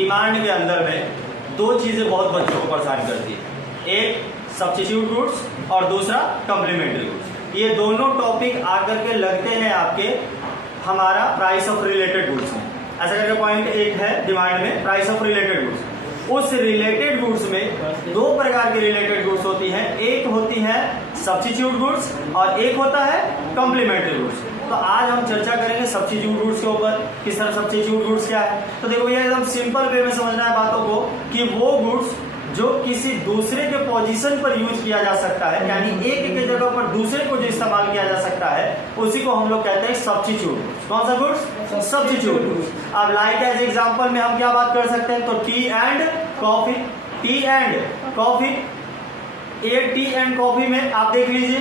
Demand के अंदर में दो चीजें बहुत बच्चों को परेशान करती है, एक सब्स्टिट्यूट गुड्स और दूसरा कॉम्प्लीमेंट्री गुड्स। ये दोनों टॉपिक आकर के लगते हैं आपके हमारा प्राइस ऑफ रिलेटेड गुड्स में। ऐसा करके पॉइंट एक है डिमांड में प्राइस ऑफ रिलेटेड गुड्स। उस रिलेटेड गुड्स में दो प्रकार की रिलेटेड गुड्स होती हैं, एक होती है सब्स्टिट्यूट गुड्स और एक होता है कॉम्प्लीमेंट्री गुड्स। तो आज हम चर्चा करेंगे सब्स्टिट्यूट गुड्स के ऊपर, किस तरह सब्स्टिट्यूट गुड्स क्या है। तो देखो ये एकदम सिंपल वे में समझना है बातों को कि वो गुड्स जो किसी दूसरे के पोजीशन पर यूज किया जा सकता है, यानी एक के जगह पर दूसरे को जो इस्तेमाल किया जा सकता है, उसी को हम लोग कहते हैं सब्स्टिट्यूट गुड्स। कौन सा गुड्स? Substitute goods. अब लाइक एज एग्जांपल में हम क्या बात कर सकते हैं, तो T and coffee. T and coffee, ये टी एंड कॉफी में आप देख लीजिए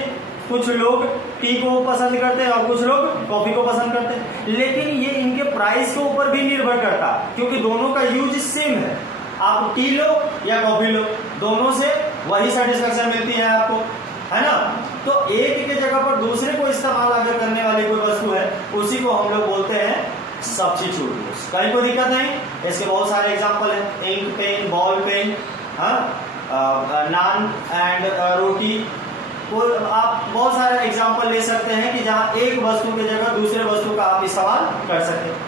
कुछ लोग टी को पसंद करते हैं और कुछ लोग कॉफी को पसंद करते हैं, लेकिन ये इनके प्राइस के ऊपर भी निर्भर करता है, क्योंकि दोनों का यूज सेम है। आप टी लो या कॉफी लो, दोनों से वही सेटिस्फेक्शन मिलती है आपको, है ना। तो एक के जगह पर दूसरे को इस्तेमाल अगर करने वाली कोई वस्तु है, उसी को हम लोग बोलते हैं सब्स्टिट्यूट गुड्स। कहीं कोई दिक्कत नहीं, इसके बहुत सारे एग्जांपल हैं, ink pen, ball pen, naan and रोटी। आप बहुत सारे एग्जांपल ले सकते हैं कि जहां एक वस्तु की जगह दूसरे वस्तु का आप इस्तेमाल कर सकते हैं।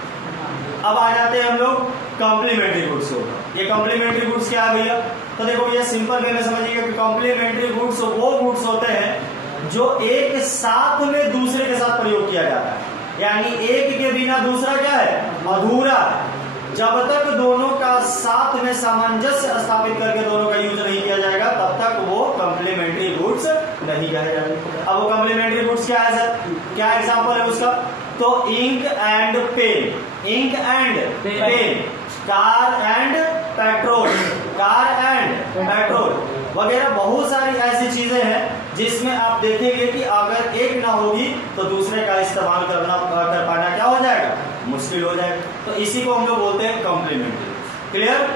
अब आ जाते हैं हम लोग कॉम्प्लीमेंट्री गुड्स के ऊपर। ये कॉम्प्लीमेंट्री गुड्स क्या है भैया? तो देखो भैया सिंपल वे में समझिएगा कि कॉम्प्लीमेंट्री गुड्स वो गुड्स होते हैं जो एक साथ में दूसरे के साथ प्रयोग किया जाता है, यानी एक के बिना दूसरा क्या है? अधूरा है। जब तक दोनों का साथ में सामंजस्य स्थापित करके दोनों का यूज नहीं किया जाएगा, तब तक वो कॉम्प्लीमेंट्री गुड्स नहीं कहे जाएंगे। अब वो कॉम्प्लीमेंट्री गुड्स क्या है सर? क्या एग्जांपल है उसका? तो ink and pen, ink and pen, car and petrol, car and petrol वगैरह बहुत सारी ऐसी चीजें हैं जिसमें आप देखेंगे कि अगर एक ना होगी तो दूसरे का इस्तेमाल कर पाना क्या हो जाएगा? मुश्किल हो जाएगा। तो इसी को हम लोग बोलते हैं कॉम्प्लीमेंट्री। क्लियर?